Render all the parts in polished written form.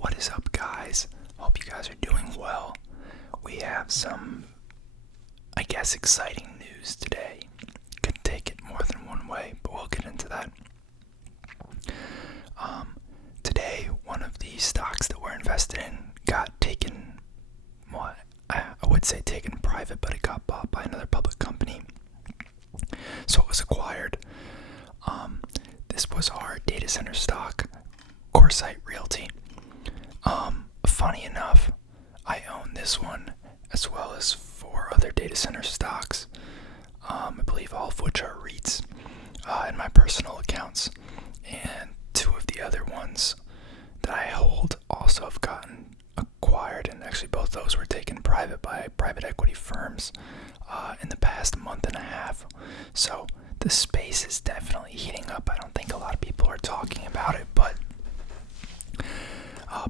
What is up, guys? Hope you guys are doing well. We have some, exciting news today. Could take it more than one way, but we'll get into that. Today, one of the stocks that we're invested in got taken, I would say taken private, but it got bought by another public company. So it was acquired. This was our data center stock, Coresight Realty. Funny enough, I own this one as well as 4 other data center stocks. I believe all of which are REITs in my personal accounts, and 2 of the other ones that I hold also have gotten acquired, and actually both those were taken private by private equity firms in the past month and a half. So the space is definitely heating up. I don't think a lot of people are talking about it, but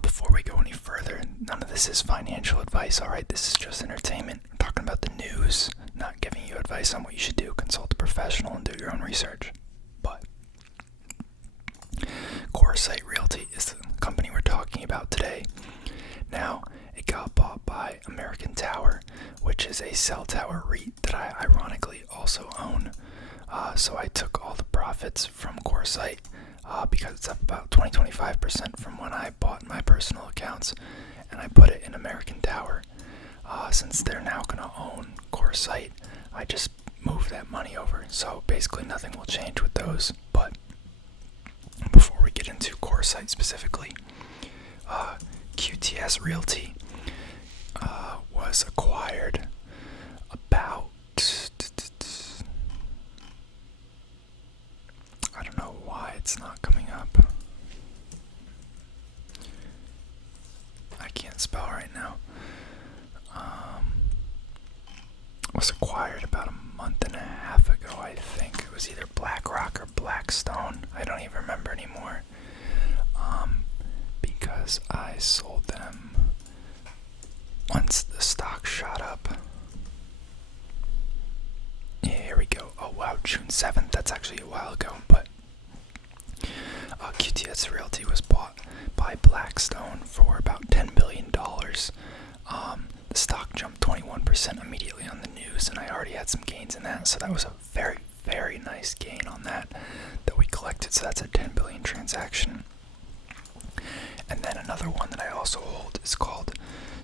before we go any further, none of this is financial advice, alright? This is just entertainment. We're talking about the news, not giving you advice on what you should do. Consult a professional and do your own research. But Coresight Realty is the company we're talking about today. Now, it got bought by American Tower, which is a cell tower REIT that I ironically also own. So I took all the profits from Coresight because it's up about 20-25% from when I bought my personal accounts, and I put it in American Tower. Since they're now going to own Coresight, I just moved that money over. So basically nothing will change with those. But before we get into Coresight specifically, QTS Realty was acquired about, I don't know why it's not coming up. I can't spell right now. Was acquired about a month and a half ago, I think. It was either BlackRock or Blackstone. I don't even remember anymore. Because I sold them once the stock shot up. Yeah, here we go. Oh wow, June 7th. That's actually a while ago. But QTS Realty was bought by Blackstone for about $10 billion. The stock jumped 21% immediately on the news, and I already had some gains in that. So that was a very, very nice gain on that we collected. So that's a $10 billion transaction. And then another one that I also hold is called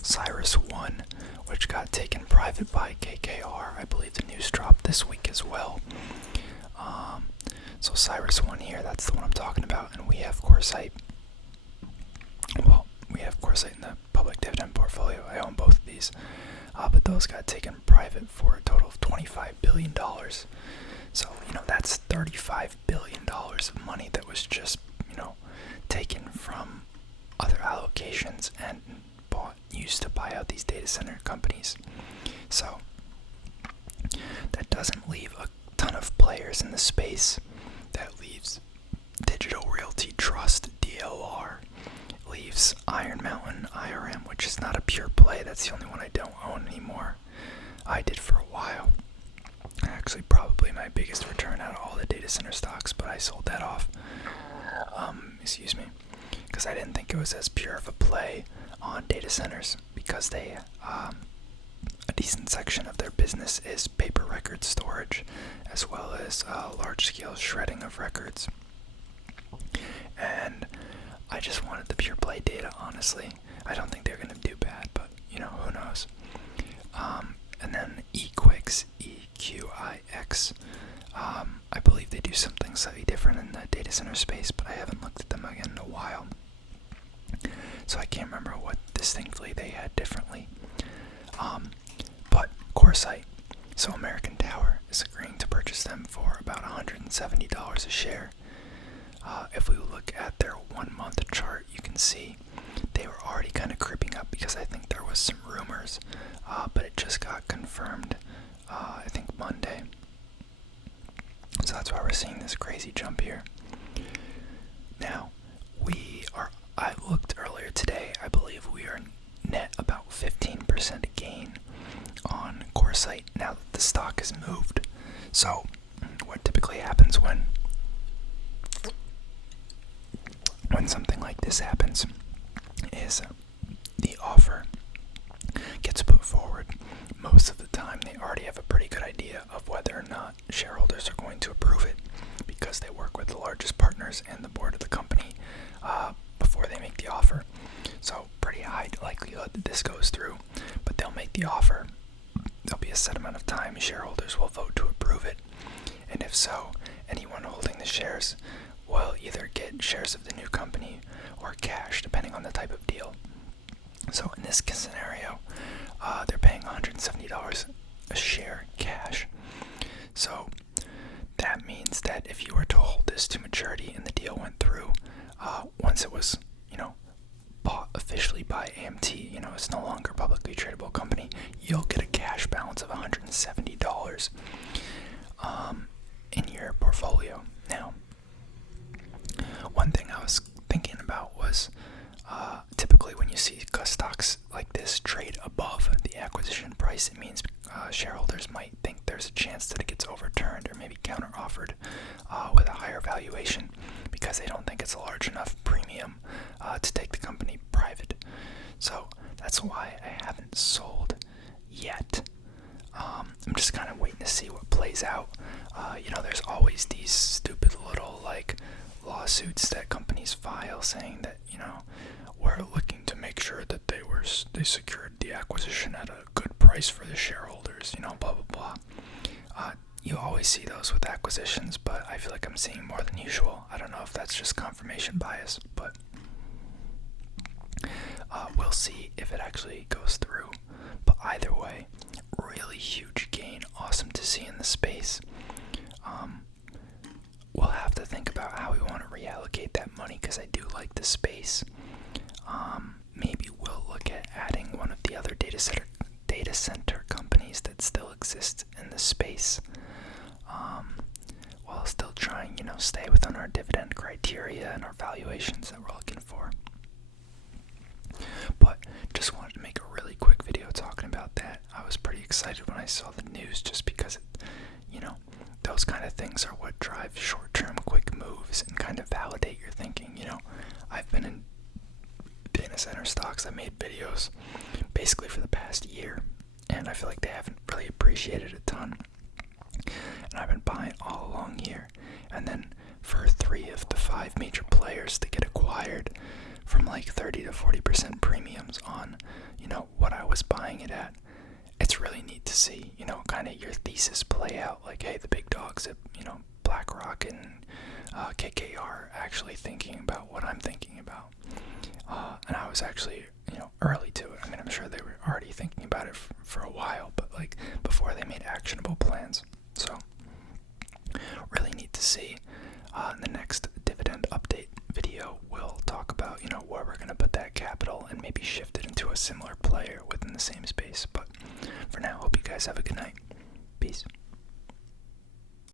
Cyrus One, which got taken private by KKR. I believe the news dropped this week as well. So Cyrus One here, that's the one I'm talking about, and we have Coresight. Well, we have Coresight in the public dividend portfolio. I own both of these, but those got taken private for a total of $25 billion. So, that's $35 billion of money that was just, taken from other allocations and used to buy out these data center companies. So that doesn't leave a ton of players in the space. That leaves Digital Realty Trust, DLR, leaves Iron Mountain, IRM, which is not a pure play. That's the only one I don't own anymore. I did for a while. Actually, probably my biggest return out of all the data center stocks, but I sold that off. Because I didn't think it was as pure of a play on data centers, because they, a decent section of their business is paper record storage, as well as large-scale shredding of records. And I just wanted the pure play data, honestly. I don't think they're going to do bad, but, who knows. And then Equix, EQIX. I believe they do something slightly different in the data center space, but I haven't looked at them again in a while. So I can't remember what distinctly they had differently. But Coresight, so American Tower is agreeing to purchase them for about $170 a share. If we look at their 1-month chart, you can see they were already kind of creeping up, because I think there was some rumors, but it just got confirmed, I think Monday. So that's why we're seeing this crazy jump here. Now, I looked earlier today, I believe we are net about 15% gain on Coresight now that the stock has moved. So, what typically happens when something like this happens is the offer gets put forward. Most of the time, they already have a pretty good idea of whether or not shareholders are going to approve it because they work with the largest partners and the board of the company before they make the offer. So pretty high likelihood that this goes through, but they'll make the offer. There'll be a set amount of time shareholders will vote to approve it, and if so, anyone holding the shares will either get shares of the new company or cash, depending on the type of deal. So in this scenario, they're paying $170 a share cash. So that means that if you were to hold this to maturity and the deal went through, once it was, bought officially by AMT, it's no longer a publicly tradable company, you'll get a cash balance of $170 in your portfolio. Now, one thing I was thinking about was typically when you see stocks like this trade above the acquisition price, it means shareholders might think there's a chance that it gets overturned or maybe counter-offered with a higher valuation because they don't think it's a large enough premium to take the company private. So that's why I haven't sold yet. I'm just kind of waiting to see what plays out. There's always these stupid little lawsuits that companies file saying that we're looking to make sure that they secured the acquisition at a good price for the shareholders, blah blah blah. You always see those with acquisitions, but I feel like I'm seeing more than usual. I don't know if that's just confirmation bias, but we'll see if it actually goes through. But either way, really huge gain, awesome to see in the space. We'll have to think about how we want to reallocate that money because I do like the space. Maybe we'll look at adding one of the other data center companies that still exist in the space, while still trying, stay within our dividend criteria and our valuations that we're looking for. But just wanted to make a really quick video talking about that. I was pretty excited when I saw the news just because those kind of things are what drive short-term quick moves and kind of validate your thinking. I've been in data center stocks. I made videos basically for the past year, and I feel like they haven't really appreciated a ton. And I've been buying all along here, and then for 3 of the 5 major players to get acquired from 30 to 40% premiums on, what I was buying it at, it's really neat to see, kind of your thesis play out. Hey, the big dogs at, BlackRock and KKR actually thinking about what I'm thinking about. And I was actually, early to it. I mean, I'm sure they were already thinking about it for a while, but before they made actionable plans. So, really neat to see. In the next dividend update video, we'll talk about, where we're going to put that capital and maybe shift it into a similar player within the same space. But for now, hope you guys have a good night. Peace.